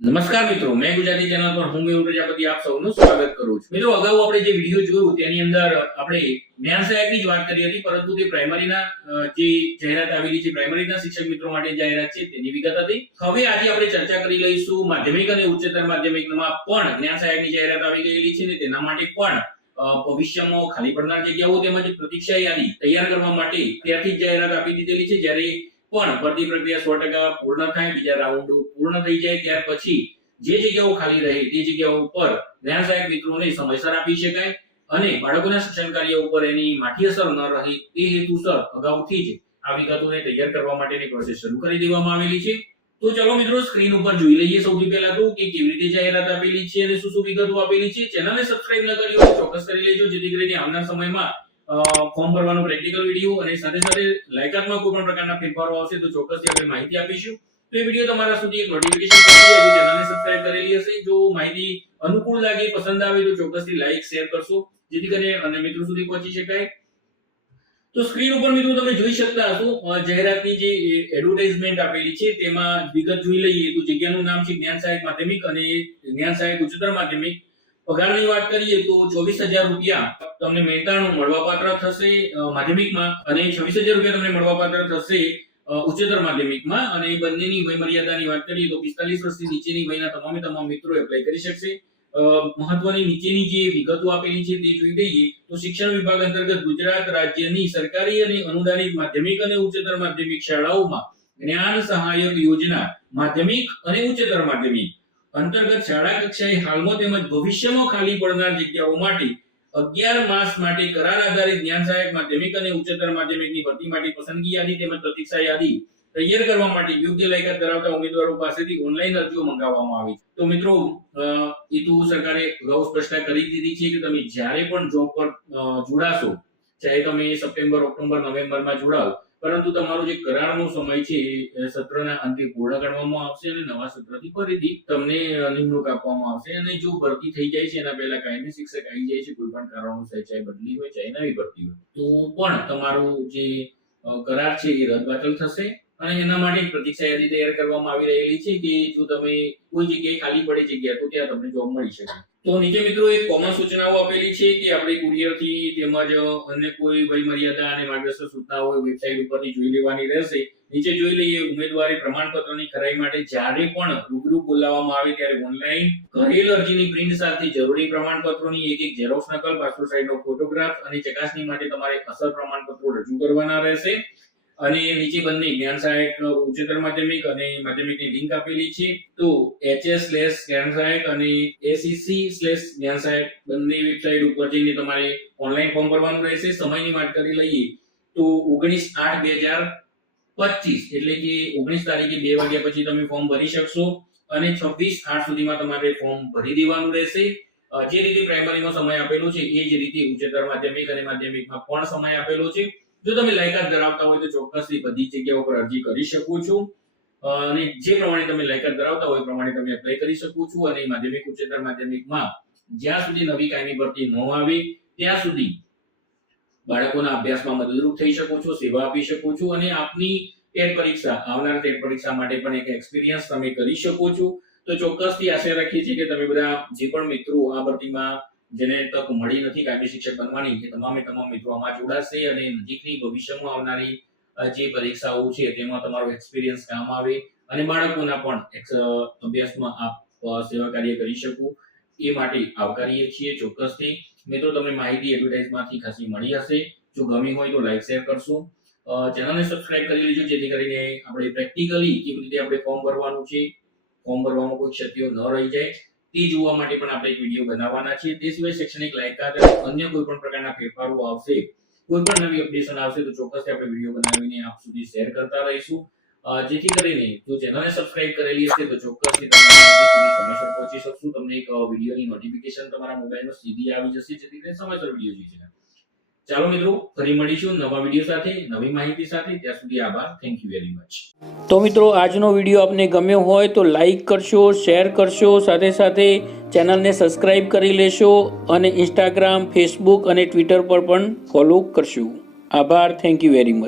નમસ્કાર મિત્રો, મેં ગુજરાતી ચેનલ પર હું મેહુલ પ્રજાપતિ આપ સૌનું સ્વાગત કરું છું. મિત્રો, અગાઉ આપણે જે વીડિયો જોયું, તેની અંદર આપણે જ્ઞાન સહાયકની જ વાત કરી હતી, પરંતુ તે પ્રાઇમરીના જે જાહેરાત આવેલી છે, પ્રાઇમરીના શિક્ષક મિત્રો માટે જાહેરાત છે, તેની વિગત હતી. હવે આજે આપણે ચર્ચા કરી લઈશું માધ્યમિક અને ઉચ્ચતર માધ્યમિકમાં પણ જ્ઞાન સહાયકની જાહેરાત આવી ગયેલી છે ને તેના માટે પણ ભવિષ્યમાં ખાલી પડનાર જગ્યાઓ તેમજ પ્રતીક્ષા યાદી તૈયાર કરવા માટે ત્યારથી જાહેરાત આપી દીધેલી છે. જ્યારે પણ ભરતી પ્રક્રિયા સો ટકા પૂર્ણ થાય, બીજા રાઉન્ડ પૂર્ણ થઈ જાય, ત્યાર પછી જે જગ્યાઓ ખાલી રહે તે જગ્યાઓ ઉપર જ્ઞાન સહાયક મિત્રોને સમયસર આપી શકાય અને બાળકોના શિક્ષણ કાર્ય ઉપર એની માઠી અસર ન રહે તે હેતુસર અગાઉથી જ આ વિગતોને તૈયાર કરવા માટેની પ્રોસેસ શરૂ કરી દેવામાં આવેલી છે. તો ચાલો મિત્રો સ્ક્રીન ઉપર જોઈ લઈએ સૌથી પહેલા તો કે કેવી રીતે જાહેરાત આપેલી છે અને શું શું વિગતો આપેલી છે. ચેનલને સબસ્ક્રાઇબ ન કરી હોય ચોક્કસ કરી લેજો, જેથી કરીને આવનાર સમયમાં ફોર્મ ભરવાનો પ્રેક્ટિકલ વીડિયો અને સાથે સાથે લાયકાતમાં કોઈ પણ પ્રકારના ફેરફારો આવશે તો ચોક્કસથી આપણે માહિતી આપીશું. તો એ વીડિયો તમારા સુધી એક નોટિફિકેશન પહોંચી ચેનલને સબસ્ક્રાઇબ કરેલી હશે. જો માહિતી અનુકૂળ લાગે, પસંદ આવે તો ચોક્કસથી લાઈક શેર કરશો, જેથી કરીને અને મિત્રો સુધી પહોંચી શકાય. તો સ્ક્રીન ઉપર મિત્રો તમે જોઈ શકતા હશો જાહેરાતની જે એડવર્ટાઇઝમેન્ટ આપેલી છે, તેમાં વિગત જોઈ લઈએ. તો જગ્યાનું નામ છે જ્ઞાન સહાયક માધ્યમિક અને જ્ઞાન સહાયક ઉચ્ચતર માધ્યમિક. પગારની વાત કરીએ તો ચોવીસ હજાર રૂપિયા તમને મહેતાણું મળવાપાત્ર થશે માધ્યમિકમાં અને છવ્વીસ હજાર રૂપિયા તમને મળવાપાત્ર થશે ઉચ્ચતર માધ્યમિકમાં. અને બંનેની વય મર્યાદાની વાત કરીએ તો પિસ્તાલીસ વર્ષથી નીચેની વયના તમામે તમામ મિત્રો એપ્લાય કરી શકશે. મહત્વની નીચેની જે વિગતો આપેલી છે તે જોઈ લઈએ તો શિક્ષણ વિભાગ અંતર્ગત ગુજરાત રાજ્યની સરકારી અને અનુદાનિત માધ્યમિક અને ઉચ્ચતર માધ્યમિક શાળાઓમાં જ્ઞાન સહાયક યોજના માધ્યમિક અને ઉચ્ચતર માધ્યમિક અંતર્ગત શાળા કક્ષાએ હાલમાં તેમજ ભવિષ્યમાં ખાલી પડનાર જગ્યાઓ માટે અગિયાર માસ માટે કરાર આધારિત જ્ઞાન સહાયક માધ્યમિક અને ઉચ્ચતર માધ્યમિકની ભરતી માટે પસંદગી યાદી તેમજ પ્રતીક્ષા યાદી તૈયાર કરવા માટે યોગ્ય લાયકાત ધરાવતા ઉમેદવારો પાસેથી ઓનલાઈન અરજીઓ મંગાવવામાં આવી તો મિત્રો અ, સરકારે અગાઉ સ્પષ્ટતા કરી દીધી છે કે તમે જ્યારે પણ જોબ પર જોડાશો ચાહે તમે સપ્ટેમ્બર ઓક્ટોબર નવેમ્બરમાં જોડાઓ પરંતુ તમારો જે કરારનો સમય છે, એ સત્રના અંતે પૂર્ણ કરવામાં આવશે અને નવા સત્રથી ફરીથી તમને નિમણૂક આપવામાં આવશે. અને જો ભરતી થઈ જાય છે, એના પહેલા કાયમી શિક્ષક આવી જાય છે, કોઈ પણ કારણોસર ચાહે બદલી હોય ચાહે નવી ભરતી હોય, તો પણ તમારો જે કરાર છે, એ રદબાતલ થશે. અને એના માટે પ્રતીક્ષા યાદી તૈયાર કરવામાં આવી રહેલી છે કે જો તમે કોઈ જગ્યાએ ખાલી પડે જગ્યા, તો ત્યાં તમને જોબ મળી શકે. તો નીચે મિત્રો એક કોમન સૂચનાઓ આપેલી છે કે આપણે કુરિયરથી તેમજ અન્ય કોઈ વય મર્યાદા અને માર્ગદર્શક સૂચનાઓ વેબસાઇટ ઉપરથી જોઈ લેવાની રહેશે. નીચે જોઈ લઈએ ઉમેદવારી પ્રમાણપત્રની ખરાઈ માટે જ્યારે પણ રૂબરૂ બોલાવવામાં આવે ત્યારે ઓનલાઈન કરેલ અરજીની પ્રિન્ટ સાથે જરૂરી પ્રમાણપત્રોની એક એક ઝેરોક્સ નકલ પાસપોર્ટ સાઇઝનો ફોટોગ્રાફ અને ચકાસણી માટે તમારે અસલ પ્રમાણપત્રો રજૂ કરવાના રહેશે. અને નીચે બંને જ્ઞાન સહાયક ઉચ્ચતર માધ્યમિક અને માધ્યમિકની લિંક આપેલી છે. તો hs સ્લેશ જ્ઞાન સહાયક અને એસીસી સ્લેશ જ્ઞાન સહાયક બંને વેબસાઇટ ઉપર જઈને તમારે ઓનલાઈન ફોર્મ ભરવાનું રહેશે. સમયની વાત કરી લઈએ તો ઓગણીસ આઠ બે હજાર પચીસ, એટલે કે ઓગણીસ તારીખે બે વાગ્યા પછી તમે ફોર્મ ભરી શકશો અને છવ્વીસ આઠ સુધીમાં તમારે ફોર્મ ભરી દેવાનું રહેશે. જે રીતે પ્રાઇમરીમાં સમય આપેલો છે, એ જ રીતે ઉચ્ચતર માધ્યમિક અને માધ્યમિકમાં પણ સમય આપેલો છે. જો તમે લાયકાત ધરાવતા હોય તો ચોક્કસથી બધી જગ્યાઓ પર અરજી કરી શકો છો. અને જે પ્રમાણે તમે લાયકાત ધરાવતા હોય પ્રમાણે તમે એપ્લાય કરી શકો છો અને માધ્યમિક, ઉચ્ચતર માધ્યમિકમાં જ્યાં સુધી નવી કાયમી ભરતી ન આવે, ત્યાં સુધી બાળકોના અભ્યાસમાં મદદરૂપ થઈ શકો છો, સેવા આપી શકો છો અને આપની ટેટ પરીક્ષા, આવનાર ટેટ પરીક્ષા માટે પણ એક એક્સપિરિયન્સ તમે કરી શકો છો. તો ચોક્કસથી આશા રાખીએ છીએ કે તમે બધા જે પણ મિત્રો આ ભરતીમાં જેને તક મળી નથી, કાયમી શિક્ષક બનવાની, એ તમામે તમામ મિત્રો આમાં જોડાશે અને નજીકની ભવિષ્યમાં આવનારી જે પરીક્ષાઓ છે, તેમાં તમારો એક્સપિરિયન્સ કામ આવે અને બાળકોના પણ અભ્યાસમાં આપ સેવા કાર્ય કરી શકો. એ માટે આવકારીએ છીએ ચોક્કસથી. મિત્રો, તમને માહિતી એડવર્ટાઇઝમાંથી ખાસી મળી હશે. જો ગમી હોય તો લાઈક, શેર કરશો. ચેનલને સબસ્ક્રાઇબ કરી લેજો, જેથી કરીને આપણે પ્રેક્ટિકલી કેવી રીતે આપણે ફોર્મ ભરવાનું છે. ફોર્મ ભરવામાં કોઈ ક્ષતિઓ ન રહી જાય. તે જોવા માટે પણ આપણે એક વીડિયો બનાવવાના છીએ. તે સિવાય શૈક્ષણિક લાયકાત અન્ય કોઈ પણ પ્રકારના ફેરફારો આવશે, કોઈ પણ નવી અપડેશન આવશે, તો ચોક્કસથી આપણે વીડિયો બનાવીને આપ સુધી શેર કરતા રહીશું. જેથી કરીને જો ચેનલને સબસ્ક્રાઇબ કરેલી હશે, તો ચોક્કસથી સમયસર પહોંચી શકશું. તમને એક વિડીયોની નોટિફિકેશન તમારા મોબાઈલમાં સીધી આવી જશે, જેથી કરીને સમયસર વીડિયો જોઈ શકાય. ચાલો મિત્રો, ફરી મળીશું નવા વીડિયો સાથે, નવી માહિતી સાથે. ત્યાં સુધી આભાર. થેન્ક યુ વેરી મચ તો મિત્રો, આજનો વીડિયો આપને ગમ્યો હોય તો લાઈક કરશો શેર કરશો, સાથે સાથે ચેનલને સબસ્ક્રાઇબ કરી લેશો અને ઇન્સ્ટાગ્રામ ફેસબુક અને ટ્વિટર પર પણ ફોલો કરશો. આભાર. Thank you very much